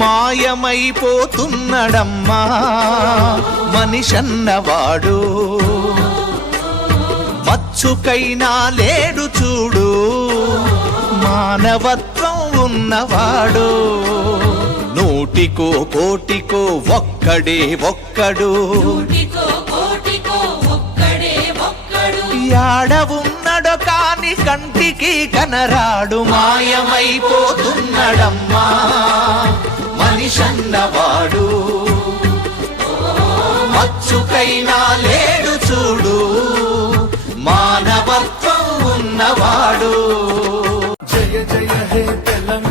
మాయమైపోతున్నడమ్మా మనిషన్నవాడు, మచ్చుకైనా లేడు చూడు మానవత్వం ఉన్నవాడు. నూటికో కోటికో ఒక్కడే ఒక్కడు, యాడ ఉన్నడో కాని కంటికి కనరాడు. మాయమైపోతున్నడమ్మా మనిషన్నవాడు, మచ్చుకైనా లేడు చూడు మానవత్వం ఉన్నవాడు. జయ జయ హే తెలంగాణ.